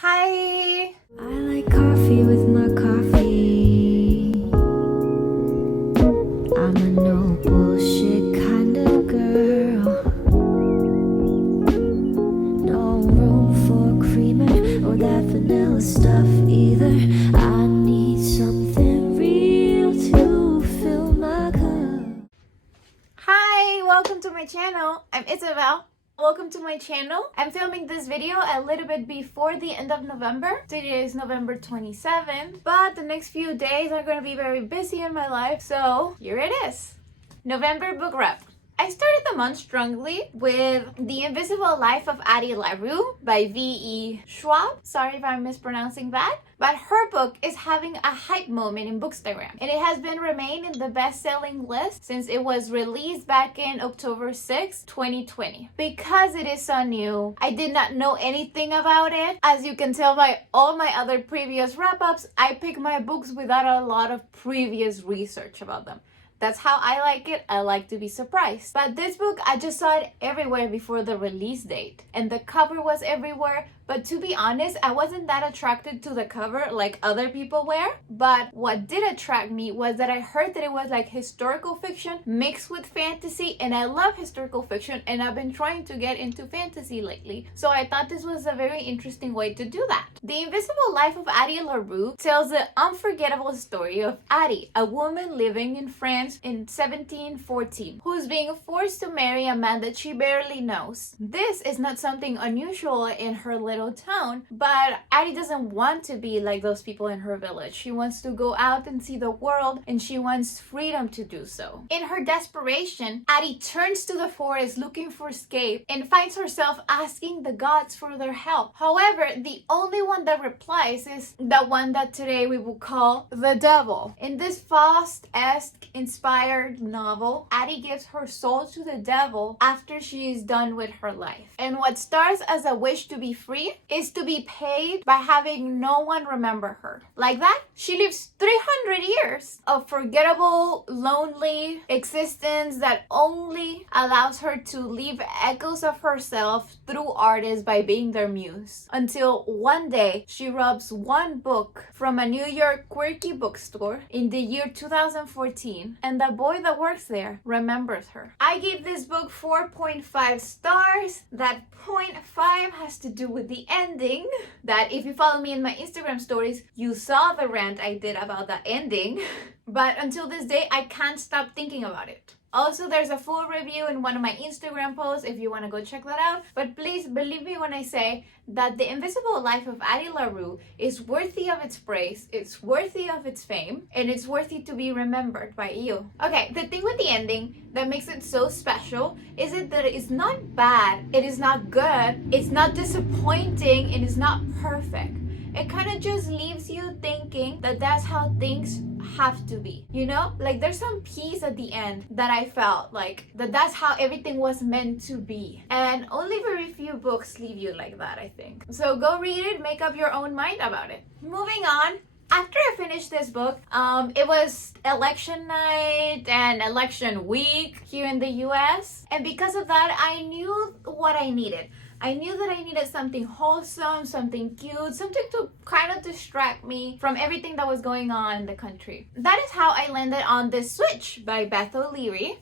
Hi! I like coffee with my coffee. I'm a no bullshit kind of girl. No room for creamer or that vanilla stuff either. I need something real to fill my cup. Hi! Welcome to my channel. I'm Isabel. Welcome to my channel. I'm filming this video a little bit before the end of November. Today is November 27th, but the next few days are going to be very busy in my life, so here it is. November book wrap. I started the month strongly with The Invisible Life of Addie Larue by V.E. Schwab. Sorry if I'm mispronouncing that. But her book is having a hype moment in Bookstagram. And it has been remained in the best-selling list since it was released back in October 6, 2020. Because it is so new, I did not know anything about it. As you can tell by all my other previous wrap-ups, I pick my books without a lot of previous research about them. That's how I like it. I like to be surprised. But this book, I just saw it everywhere before the release date. And the cover was everywhere. But to be honest, I wasn't that attracted to the cover like other people were. But what did attract me was that I heard that it was like historical fiction mixed with fantasy. And I love historical fiction and I've been trying to get into fantasy lately. So I thought this was a very interesting way to do that. The Invisible Life of Addie Larue tells the unforgettable story of Addie, a woman living in France in 1714, who's being forced to marry a man that she barely knows. This is not something unusual in her little town, but Addie doesn't want to be like those people in her village. She wants to go out and see the world, and she wants freedom to do so. In her desperation, Addie turns to the forest looking for escape and finds herself asking the gods for their help. However, the only one that replies is the one that today we will call the devil. In this Faust-esque inspired novel, Addie gives her soul to the devil after she is done with her life. And what starts as a wish to be free is to be paid by having no one remember her. Like that, she lives 300 years of forgettable, lonely existence that only allows her to leave echoes of herself through artists by being their muse. Until one day, she robs one book from a New York quirky bookstore in the year 2014, and the boy that works there remembers her. I gave this book 4.5 stars. That 0.5 has to do with the ending, that if you follow me in my Instagram stories, you saw the rant I did about the ending. But until this day, I can't stop thinking about it. Also, there's a full review in one of my Instagram posts if you want to go check that out. But please believe me when I say that The Invisible Life of Addie Larue is worthy of its praise, it's worthy of its fame, and it's worthy to be remembered by you. Okay, the thing with the ending that makes it so special is that it is not bad, it is not good, it's not disappointing, it is not perfect. It kind of just leaves you thinking that that's how things have to be, you know? Like there's some peace at the end that I felt like that's how everything was meant to be. And only very few books leave you like that, I think. So go read it, make up your own mind about it. Moving on. After I finished this book, it was election night and election week here in the US. And because of that, I knew what I needed. I knew that I needed something wholesome, something cute, something to kind of distract me from everything that was going on in the country. That is how I landed on The Switch by Beth,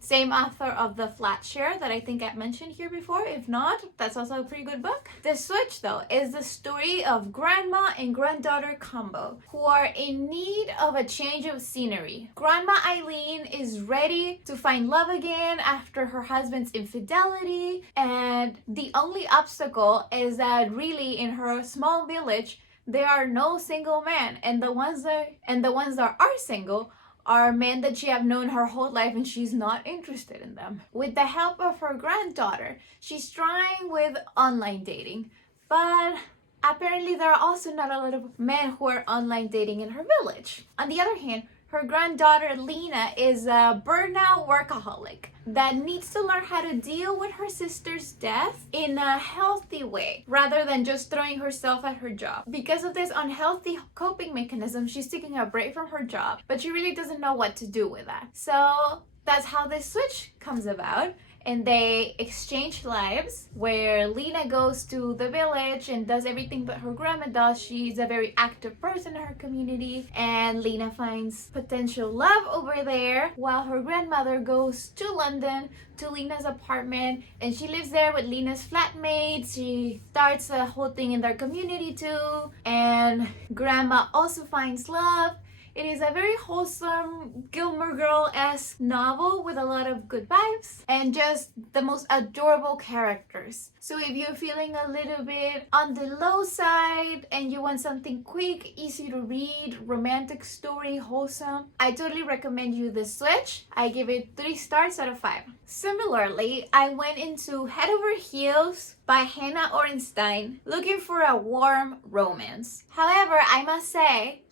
same author of The Flat Share that I think I mentioned here before. If not, that's also a pretty good book. The Switch, though, is the story of grandma and granddaughter combo who are in need of a change of scenery. Grandma Eileen is ready to find love again after her husband's infidelity, and the only obstacle is that really in her small village there are no single men, and the ones that are single are men that she have known her whole life and she's not interested in them. With the help of her granddaughter, she's trying with online dating, but apparently there are also not a lot of men who are online dating in her village. On the other hand, her granddaughter Lena is a burnout workaholic that needs to learn how to deal with her sister's death in a healthy way rather than just throwing herself at her job. Because of this unhealthy coping mechanism, she's taking a break from her job, but she really doesn't know what to do with that. So that's how this switch comes about. and they exchange lives, where Lena goes to the village and does everything that her grandma does. She's a very active person in her community, and Lena finds potential love over there, while her grandmother goes to London to Lena's apartment, and she lives there with Lena's flatmates. She starts a whole thing in their community too, and grandma also finds love. It is a very wholesome Gilmore Girl-esque novel with a lot of good vibes and just the most adorable characters. So if you're feeling a little bit on the low side and you want something quick, easy to read, romantic story, wholesome, I totally recommend you The Switch. I give it 3 stars out of 5. Similarly, I went into Head Over Heels by Hannah Orenstein looking for a warm romance. However, I must say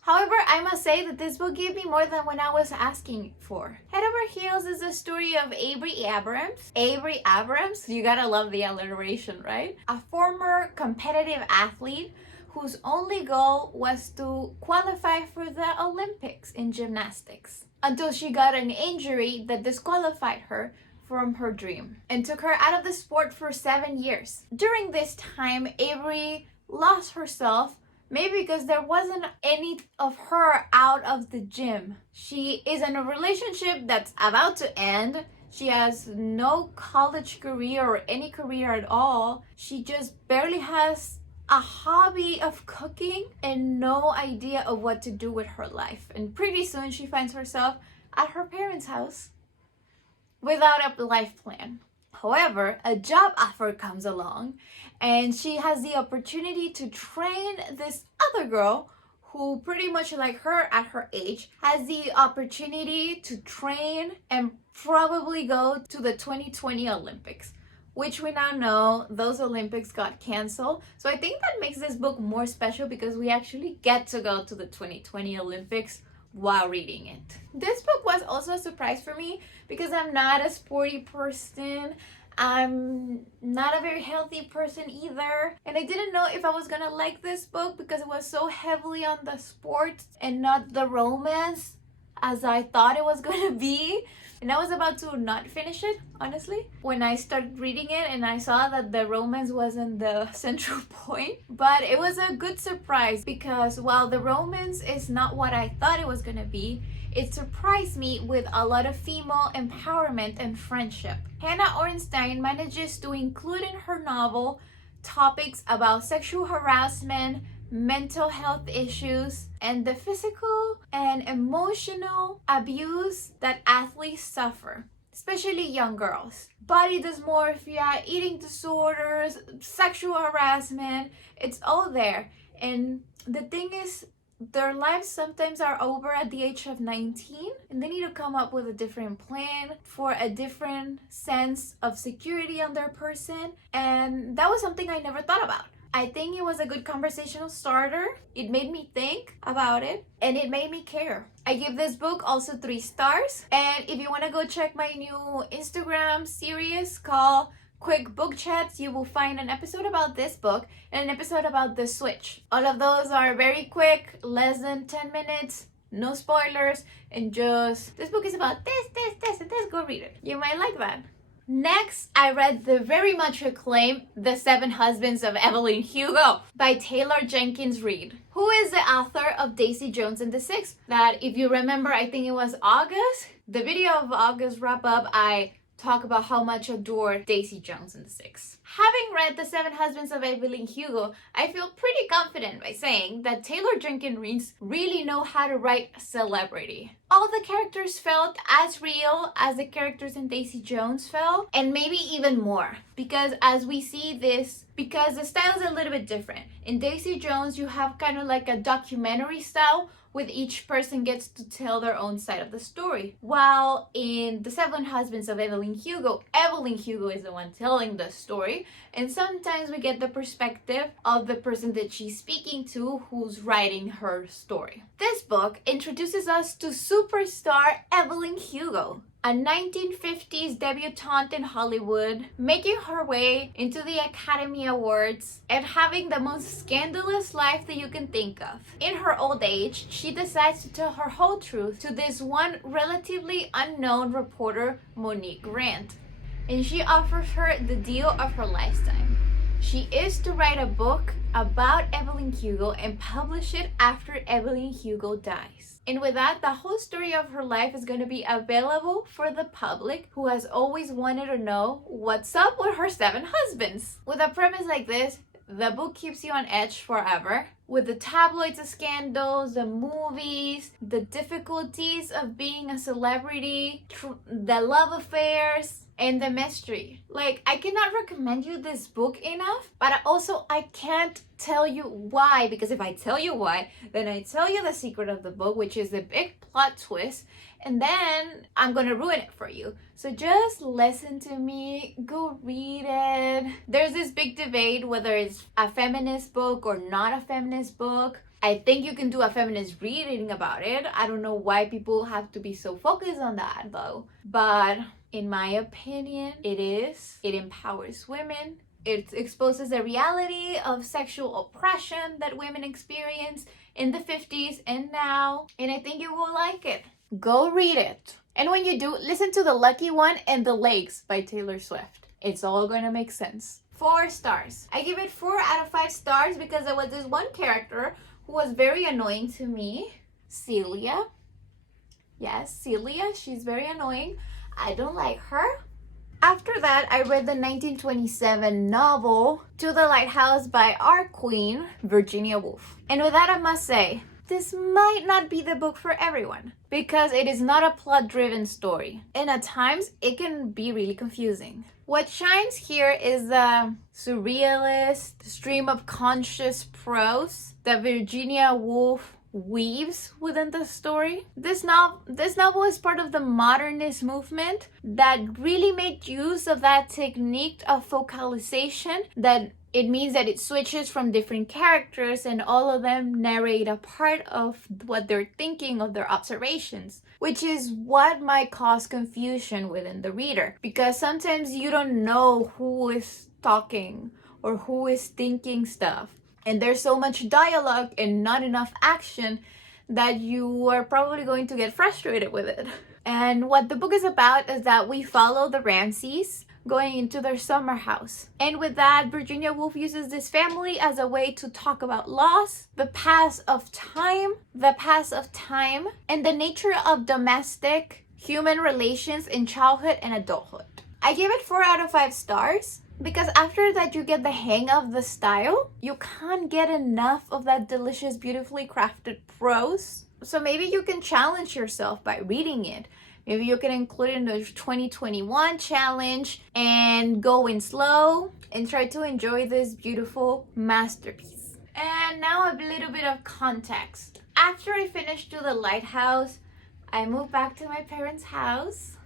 that this book gave me more than what I was asking for. Head Over Heels is the story of Avery Abrams, you gotta love the alliteration, right? A former competitive athlete whose only goal was to qualify for the Olympics in gymnastics, until she got an injury that disqualified her from her dream and took her out of the sport for 7 years. During this time, Avery lost herself, maybe because there wasn't any of her out of the gym. She is in a relationship that's about to end. She has no college career or any career at all. She just barely has a hobby of cooking and no idea of what to do with her life. And pretty soon she finds herself at her parents' house without a life plan. However, a job offer comes along and she has the opportunity to train this other girl who, pretty much like her at her age, has the opportunity to train and probably go to the 2020 Olympics, which we now know those Olympics got canceled. So I think that makes this book more special because we actually get to go to the 2020 Olympics while reading it. This book was also a surprise for me because I'm not a sporty person. I'm not a very healthy person either, and I didn't know if I was gonna like this book because it was so heavily on the sports and not the romance as I thought it was gonna be. And I was about to not finish it, honestly, when I started reading it and I saw that the romance wasn't the central point. But it was a good surprise because while the romance is not what I thought it was gonna be, it surprised me with a lot of female empowerment and friendship. Hannah Orenstein manages to include in her novel topics about sexual harassment, mental health issues, and the physical and emotional abuse that athletes suffer, especially young girls. Body dysmorphia, eating disorders, sexual harassment, it's all there. And the thing is, their lives sometimes are over at the age of 19 and they need to come up with a different plan for a different sense of security on their person. And that was something I never thought about. I think it was a good conversational starter. It made me think about it and it made me care. I give this book also 3 stars. And if you want to go check my new Instagram series called Quick Book Chats, you will find an episode about this book and an episode about The Switch. All of those are very quick, less than 10 minutes, no spoilers, and just this book is about this, and this, go read it. You might like that. Next, I read the very much acclaimed The 7 Husbands of Evelyn Hugo by Taylor Jenkins Reid, who is the author of Daisy Jones and the Six. That, if you remember, I think it was August, the video of August wrap up, I talk about how much I adore Daisy Jones and the Six. Having read The 7 Husbands of Evelyn Hugo, I feel pretty confident by saying that Taylor Jenkins Reid really know how to write celebrity. All the characters felt as real as the characters in Daisy Jones felt, and maybe even more. Because as we see this, because the style is a little bit different. In Daisy Jones, you have kind of like a documentary style, with each person gets to tell their own side of the story. While in The 7 Husbands of Evelyn Hugo is the one telling the story, and sometimes we get the perspective of the person that she's speaking to who's writing her story. This book introduces us to superstar Evelyn Hugo, a 1950s debutante in Hollywood, making her way into the Academy Awards and having the most scandalous life that you can think of. In her old age, she decides to tell her whole truth to this one relatively unknown reporter, Monique Grant. and she offers her the deal of her lifetime. She is to write a book about Evelyn Hugo and publish it after Evelyn Hugo dies. And with that, the whole story of her life is going to be available for the public who has always wanted to know what's up with her 7 husbands. With a premise like this, the book keeps you on edge forever. With the tabloids, the scandals, the movies, the difficulties of being a celebrity, the love affairs, and the mystery. Like, I cannot recommend you this book enough, but I can't tell you why, because if I tell you why, then I tell you the secret of the book, which is the big plot twist, and then I'm gonna ruin it for you. So just listen to me, go read it. There's this big debate whether it's a feminist book or not a feminist book. I think you can do a feminist reading about it. I don't know why people have to be so focused on that though. But in my opinion, it is. It empowers women. It exposes the reality of sexual oppression that women experience in the 50s and now. And I think you will like it. Go read it. And when you do, listen to The Lucky One and The Lakes by Taylor Swift. It's all gonna make sense. 4 stars. I give it 4 out of 5 stars because there was this one character who was very annoying to me. Celia. Yes, Celia. She's very annoying. I don't like her. After that, I read the 1927 novel To the Lighthouse by our queen, Virginia Woolf. And with that, I must say, this might not be the book for everyone because it is not a plot-driven story. And at times, it can be really confusing. What shines here is the surrealist stream of conscious prose that Virginia Woolf weaves within the story. This novel is part of the modernist movement that really made use of that technique of focalization, that it means that it switches from different characters and all of them narrate a part of what they're thinking, of their observations, which is what might cause confusion within the reader, because sometimes you don't know who is talking or who is thinking stuff. And there's so much dialogue and not enough action that you are probably going to get frustrated with it. And what the book is about is that we follow the Ramseys going into their summer house. And with that, Virginia Woolf uses this family as a way to talk about loss, the pass of time, and the nature of domestic human relations in childhood and adulthood. I give it 4 out of 5 stars. Because after that you get the hang of the style, you can't get enough of that delicious, beautifully crafted prose. So maybe you can challenge yourself by reading it. Maybe you can include it in the 2021 challenge and go in slow and try to enjoy this beautiful masterpiece. And now a little bit of context. After I finished To the Lighthouse, I moved back to my parents' house,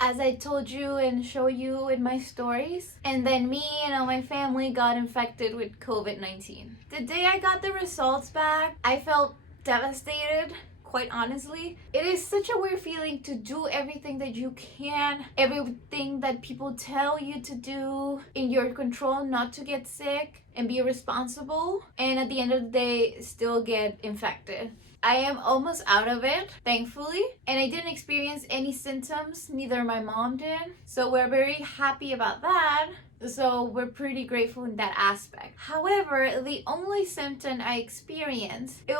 as I told you and show you in my stories. And then me and all my family got infected with COVID-19. The day I got the results back, I felt devastated, quite honestly. It is such a weird feeling to do everything that you can, everything that people tell you to do in your control not to get sick and be responsible, and at the end of the day still get infected. I am almost out of it, thankfully, and I didn't experience any symptoms, neither my mom did. So we're very happy about that. So we're pretty grateful in that aspect. However, the only symptom I experienced, it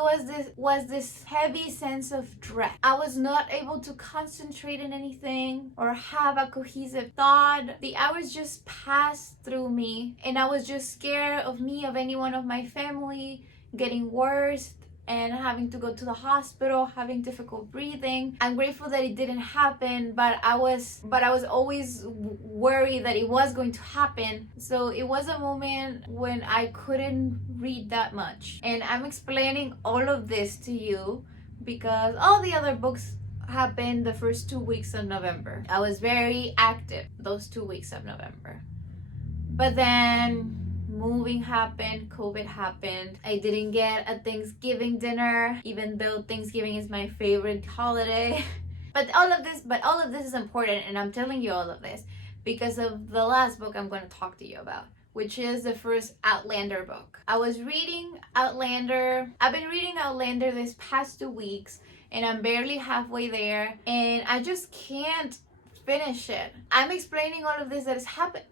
was this heavy sense of dread. I was not able to concentrate on anything or have a cohesive thought. The hours just passed through me, and I was just scared of me, of anyone of my family getting worse and having to go to the hospital, having difficult breathing. I'm grateful that it didn't happen, but I was always worried that it was going to happen. So it was a moment when I couldn't read that much. And I'm explaining all of this to you because all the other books happened the first 2 weeks of November. I was very active those 2 weeks of November. But then moving happened, COVID happened. I didn't get a Thanksgiving dinner, even though Thanksgiving is my favorite holiday. But all of this is important, and I'm telling you all of this because of the last book I'm going to talk to you about, which is the first Outlander book. I was reading Outlander. I've been reading Outlander this past 2 weeks, and I'm barely halfway there, and I just can't finish it. I'm explaining all of this that has happened.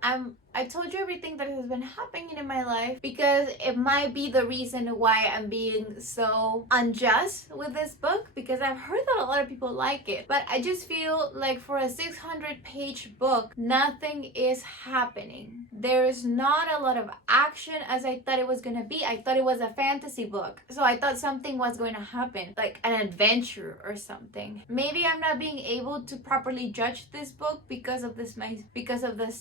I told you everything that has been happening in my life because it might be the reason why I'm being so unjust with this book, because I've heard that a lot of people like it. But I just feel like for a 600-page book, nothing is happening. There's not a lot of action as I thought it was gonna be. I thought it was a fantasy book, so I thought something was going to happen, like an adventure or something. Maybe I'm not being able to properly judge this book because of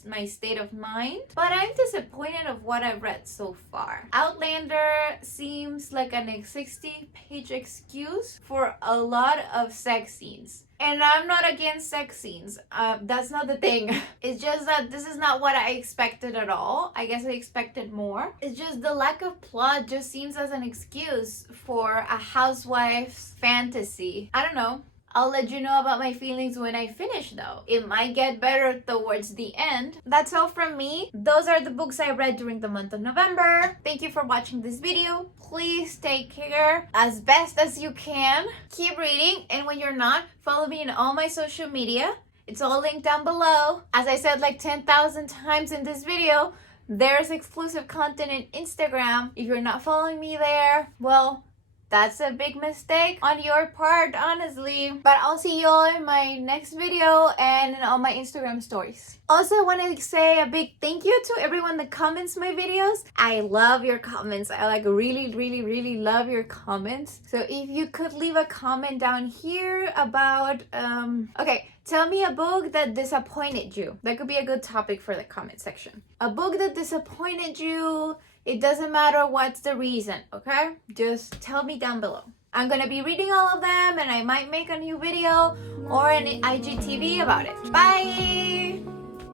my state of mind. But I'm disappointed of what I've read so far. Outlander seems like a 60-page excuse for a lot of sex scenes. And I'm not against sex scenes. That's not the thing. It's just that this is not what I expected at all. I guess I expected more. It's just the lack of plot just seems as an excuse for a housewife's fantasy. I don't know. I'll let you know about my feelings when I finish though. It might get better towards the end. That's all from me. Those are the books I read during the month of November. Thank you for watching this video. Please take care as best as you can. Keep reading, and when you're not, follow me in all my social media. It's all linked down below. As I said like 10,000 times in this video, there's exclusive content in Instagram. If you're not following me there, well, that's a big mistake on your part, honestly. But I'll see you all in my next video and in all my Instagram stories. Also, I want to say a big thank you to everyone that comments my videos. I love your comments. I like really love your comments. So if you could leave a comment down here about, okay, tell me a book that disappointed you. That could be a good topic for the comment section. A book that disappointed you. It doesn't matter what's the reason, okay? Just tell me down below. I'm gonna be reading all of them, and I might make a new video or an IGTV about it. Bye!